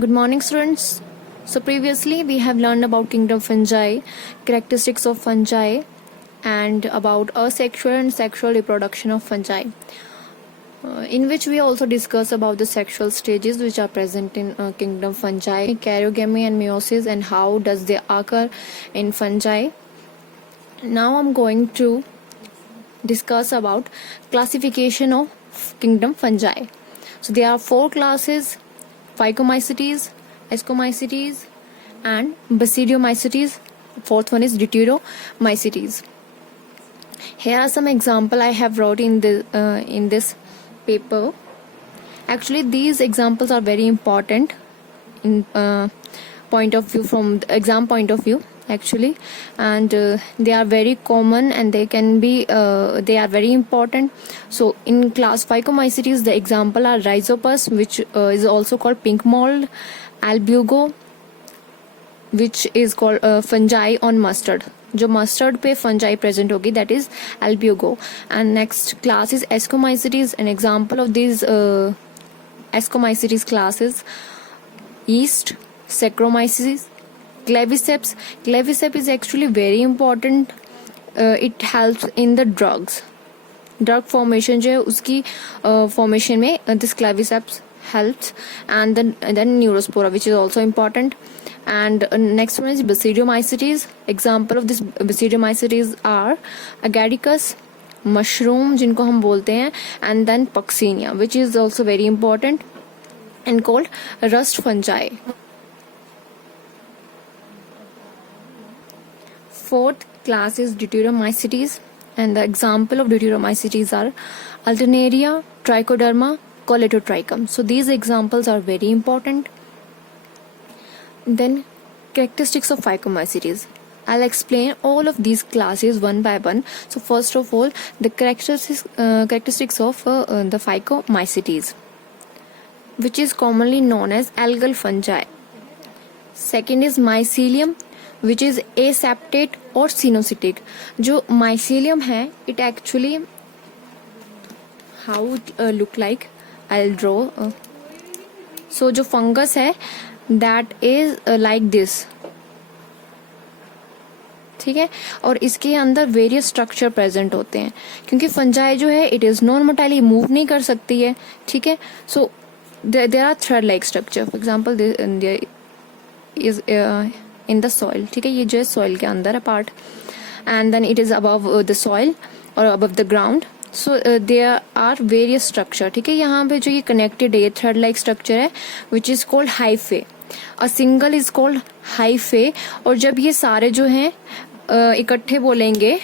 Good morning, students. So previously we have learned about kingdom fungi, characteristics of fungi, and about asexual and sexual reproduction of fungi. In which we also discuss about the sexual stages which are present in kingdom fungi, karyogamy and meiosis, and how does they occur in fungi. Now I'm going to discuss about classification of kingdom fungi. So there are 4 classes: Phycomycetes, Ascomycetes, and Basidiomycetes. Fourth one is Deuteromycetes. Here are some example I have wrote in this paper. Actually, these examples are very important in point of view, from the exam point of view, actually, and they are very common and they are very important. So in class Phycomycetes, the example are Rhizopus, which is also called pink mold, Albugo, which is called fungi on mustard. जो mustard पे fungi present होगी, that is albugo. And next class is Ascomycetes. An example of these Ascomycetes classes: yeast, Saccharomyces, Claviceps. Claviceps is actually very important. It helps in the drug formation जो है उसकी formation में this Claviceps helps. And then Neurospora, which is also important. And next one is Basidiomycetes. Example of this Basidiomycetes are Agaricus, mushroom जिनको हम बोलते हैं, and then Puccinia, which is also very important and called rust fungi. Fourth class is Deuteromycetes, and the example of Deuteromycetes are Alternaria, Trichoderma, Coletotrichum. So these examples are very important. Then characteristics of Phycomycetes. I'll explain all of these classes one by one. So first of all, the characteristics of the Phycomycetes, which is commonly known as algal fungi. Second is mycelium, which is aseptate or cynocytic. जो mycelium है, it actually how it look like, I'll draw. So जो fungus है, that is like this, ठीक है, और इसके अंदर various structure present होते हैं, क्योंकि फंजाई जो है it is non motile move नहीं कर सकती है, ठीक है. So there are thread like structure. For example is in the soil, ठीक है, ये जो है सॉइल के अंदर है part, and then it is above the soil और above the ground. So there are various structure, ठीक है. यहाँ पे जो ये कनेक्टेड है, ये थ्रेड लाइक स्ट्रक्चर है, which is called hyphae. A single is called hyphae. और जब ये सारे जो हैं इकट्ठे बोलेंगे,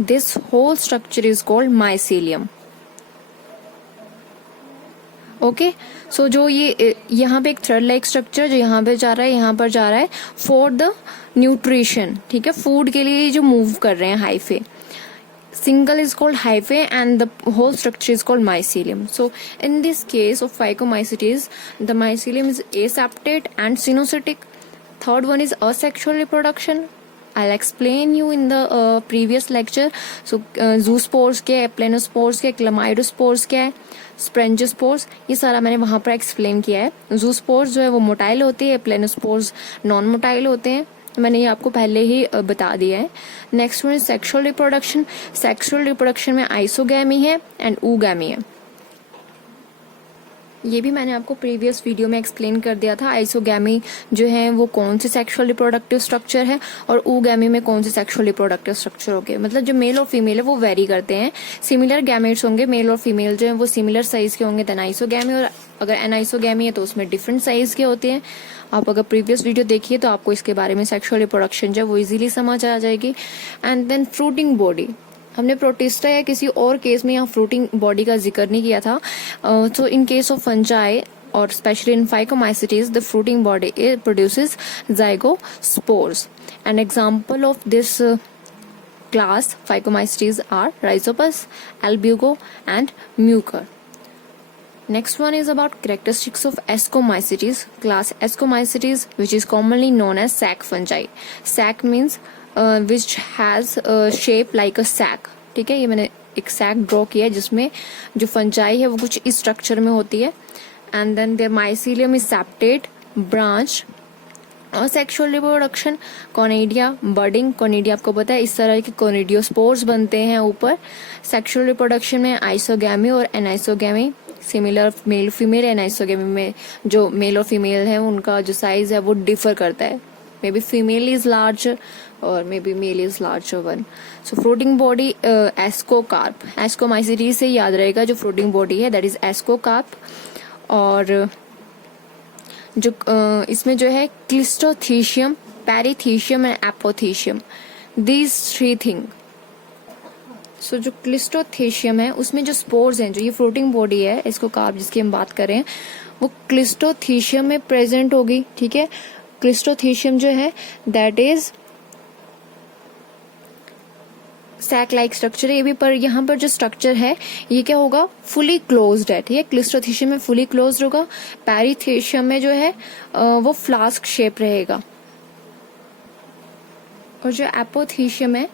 this whole structure is called mycelium. Okay, so जो ये यहाँ पे एक थ्रेड लाइक स्ट्रक्चर जो यहाँ पे जा रहा है, यहाँ पर जा रहा है फॉर द न्यूट्रिशन, ठीक है, फूड के लिए जो मूव कर रहे हैं hyphae. Single is called hyphae and the whole structure is called mycelium. So in this case of Phycomycetes, the mycelium is aseptate and cynocytic. Third one is asexual reproduction. I'll explain you in the previous lecture. So zoospores क्या है, planospores क्या है, chlamydospores क्या है, स्प्रेंजोस्पोर्स, ये सारा मैंने वहाँ पर एक्सप्लेन किया है. जूस्पोर्स जो है वो मोटाइल होती है, प्लेनोस्पोर्स नॉन मोटाइल होते हैं, मैंने ये आपको पहले ही बता दिया है. Next one is sexual reproduction. Sexual reproduction में आइसोगैमी है एंड ऊगैमी है. ये भी मैंने आपको प्रीवियस वीडियो में एक्सप्लेन कर दिया था. आइसोगैमी जो है वो कौन से सेक्सुअल रिप्रोडक्टिव स्ट्रक्चर है, और ऊगैमी में कौन से सेक्सुअल रिप्रोडक्टिव स्ट्रक्चर होंगे. मतलब जो मेल और फीमेल है वो वेरी करते हैं. सिमिलर गैमेट्स होंगे, मेल और फीमेल जो है वो सिमिलर साइज के होंगे, देन आइसोगैमी. और अगर एनाइसोगैमी है तो उसमें डिफरेंट साइज के होते हैं. आप अगर प्रीवियस वीडियो देखिए तो आपको इसके बारे में सेक्सुअल रिप्रोडक्शन जो है वो इजीली समझ आ जाएगी. And then fruiting body. हमने प्रोटिस्टा या किसी और केस में यहाँ फ्रूटिंग बॉडी का जिक्र नहीं किया था. तो इन केस ऑफ फंजाई और specially in Phycomycetes, the fruiting body produces zygospores. An example of this class Phycomycetes are Rhizopus, Albugo and Mucor. Next one is about characteristics of Ascomycetes. Class Ascomycetes, which is commonly known as sac fungi. Sac means which has a shape like a sac. ठीक है, ये मैंने एक sac draw किया है जिसमें जो fungi है वो कुछ इस स्ट्रक्चर में होती है. And then their mycelium is septate branch. और sexual reproduction, conidia, budding. Conidia आपको पता है इस तरह के कोनिडियोस्पोर्स बनते हैं ऊपर. सेक्सुअल रिप्रोडक्शन में आइसोगैमी और anisogamy, similar male female. Anisogamy में जो मेल और फीमेल है उनका जो साइज है वो डिफर करता है. May be female is large और may be male is larger one. So floating body ascocarp. Ascomycetes से याद रहेगा जो फ्लोटिंग बॉडी है दैट इज एस्कोकार्प. और जो इसमें जो है cleistothecium, perithecium and apothecium, these three thing. So जो क्लिस्टोथीशियम है उसमें जो स्पोर्स हैं, जो ये फ्लोटिंग बॉडी है इसको कार्प जिसकी हम बात करें वो क्लिस्टोथीशियम में प्रेजेंट होगी. ठीक है, क्लिस्टोथीशियम जो है that is sac like structure है ये भी, पर यहाँ पर जो स्ट्रक्चर है ये क्या होगा, फुली क्लोज्ड है. ठीक है, क्लिस्टोथीशियम में फुली क्लोज्ड होगा. पैरीथीशियम में जो है वो फ्लास्क शेप रहेगा. और जो एपोथीशियम है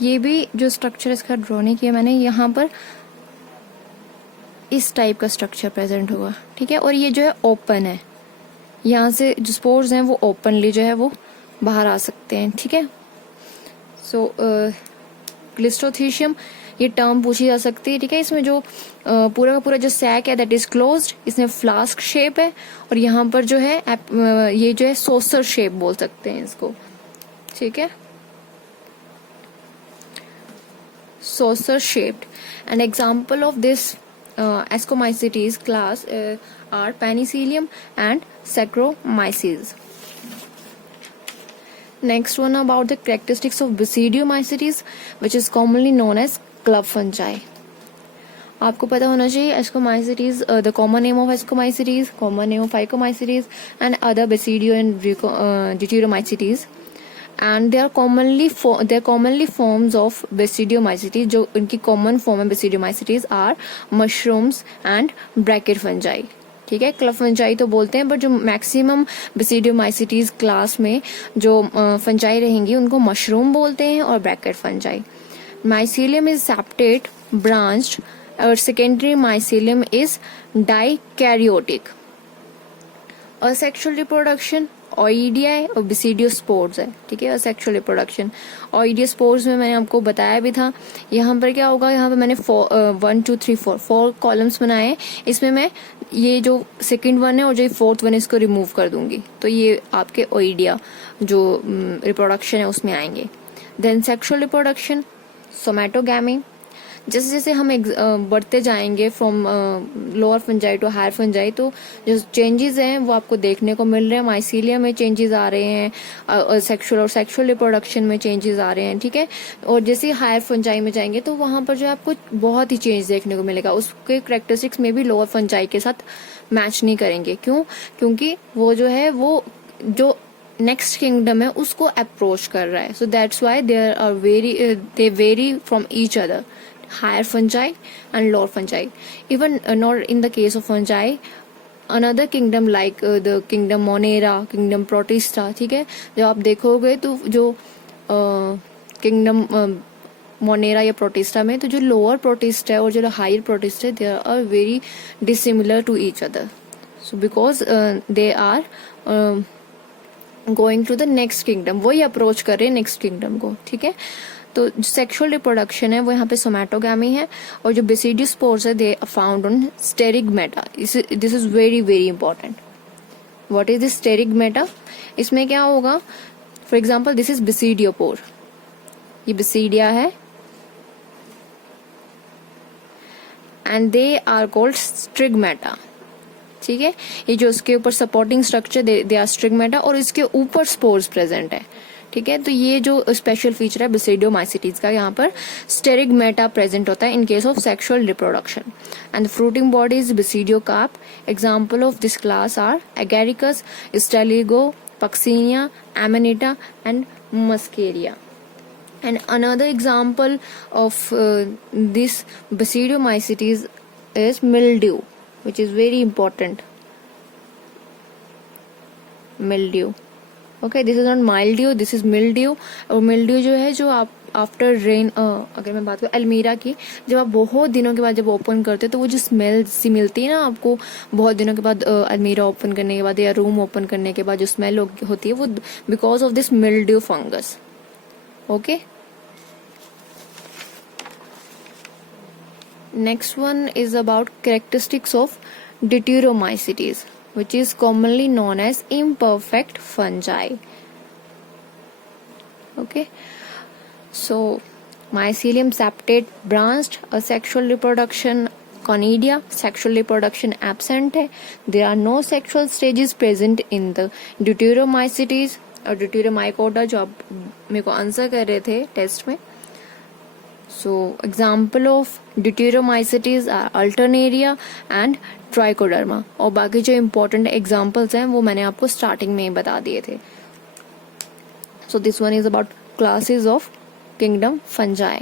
ये भी जो स्ट्रक्चर इसका ड्रॉ नहीं किया मैंने, यहाँ पर इस टाइप का स्ट्रक्चर प्रेजेंट होगा. ठीक है, और ये जो है ओपन है, यहाँ से जो स्पोर्स हैं वो ओपनली जो है वो बाहर आ सकते हैं. ठीक है, सो क्लिस्टोथीशियम ये टर्म पूछी जा सकती है. ठीक है, इसमें जो पूरा का पूरा जो सैक है दैट इज क्लोज्ड, इसमें फ्लास्क शेप है. और यहाँ पर जो है ये जो है सोसर शेप बोल सकते हैं इसको. ठीक है, saucer shaped. An example of this Ascomycetes class are Penicillium and Saccharomyces. Next one about the characteristics of Basidiomycetes, which is commonly known as club fungi. आपको पता होना चाहिए Ascomycetes, the common name of Ascomycetes, common name of Phycomycetes and other Basidio and Deuteromycetes. And they are commonly forms of Basidiomycetes. जो इनकी common form है Basidiomycetes are mushrooms and bracket fungi. ठीक है, club fungi तो बोलते हैं, but जो maximum Basidiomycetes class में जो फंजाई रहेंगी उनको मशरूम बोलते हैं और bracket fungi. Mycelium is septate branched और सेकेंडरी माइसीलियम इज डाइकैरियोटिक. और सेक्सुअल रिप्रोडक्शन ओइडिया और बेसिडियोस्पोर्स है. ठीक है, और सेक्सुअल रिप्रोडक्शन ओइडियोस्पोर्स में मैंने आपको बताया भी था. यहाँ पर क्या होगा, यहाँ पर मैंने 1 2 3 4 कॉलम्स बनाए. इसमें मैं ये जो सेकंड वन है और जो फोर्थ वन है इसको रिमूव कर दूंगी, तो ये आपके ओइडिया जो रिप्रोडक्शन है उसमें आएंगे. Then sexual reproduction somatogamy. जैसे जैसे हम बढ़ते जाएंगे from lower fungi to higher fungi, तो जो चेंजेस हैं वो आपको देखने को मिल रहे हैं. माइसीलिया में चेंजेस आ रहे हैं, सेक्सुअल रिप्रोडक्शन में चेंजेस आ रहे हैं. ठीक है, और जैसे हायर फंजाई में जाएंगे तो वहां पर जो आपको बहुत ही चेंज देखने को मिलेगा. उसके कैरेक्टरिस्टिक्स में भी लोअर फंजाई के साथ मैच नहीं करेंगे. क्यों? क्योंकि वो जो है वो जो नेक्स्ट किंगडम है उसको अप्रोच कर रहा है. So that's why they very from each other, higher fungi and lower fungi. Even not in the case of fungi, another kingdom like the kingdom Monera, kingdom Protista. ठीक है, जब आप देखोगे तो जो किंगडम मोनेरा या प्रोटिस्टा में तो जो लोअर प्रोटिस्ट है और जो हायर प्रोटिस्ट है they are very dissimilar to each other. So because they are going to the next kingdom, वही अप्रोच कर रहे हैं नेक्स्ट किंगडम को. ठीक है, तो जो सेक्सुअल रिप्रोडक्शन है वो यहाँ पे सोमैटोगैमी है. और जो बेसिडियोस्पोर्स है they are found on sterigmata. This is very very important. What is this sterigmata? इसमें क्या होगा, for example this is basidiospore, ये बेसिडिया है and they are called sterigmata. ठीक है, ये जो उसके ऊपर supporting structure they are sterigmata और इसके ऊपर स्पोर्स प्रेजेंट है. ठीक है, तो ये जो स्पेशल फीचर है बेसिडियोमाइसिटीज का, यहाँ पर स्टेरिगमेटा प्रेजेंट होता है in case of sexual reproduction. And fruiting body is basidiocarp. Example of this class are agaricus, ustilago, puccinia, amanita and muscaria. And another example of this basidiomycetes is mildew, which is very important. Mildew. Okay, this is not mildew, this is mildew. और mildew जो है, जो आप after rain, अगर मैं बात करूँ एल्मीरा की, जब आप बहुत दिनों के बाद जब ओपन करते हो तो वो जो स्मेल सी मिलती है ना आपको बहुत दिनों के बाद, एल्मीरा ओपन करने के बाद या रूम ओपन करने के बाद जो स्मेल होती है वो because of this mildew fungus. Okay, next one is about characteristics of Deuteromycetes, which is commonly known as imperfect fungi. Okay, so mycelium septate branched, asexual reproduction, conidia, sexual reproduction absent है, there are no sexual stages present in the Deuteromycetes और Deuteromycota जो आप मेरे को answer कर रहे थे test में। So example of Deuteromycetes are Alternaria and Trichoderma, और बाकी जो important examples हैं वो मैंने आपको starting में ही बता दिए थे। So this one is about classes of kingdom fungi.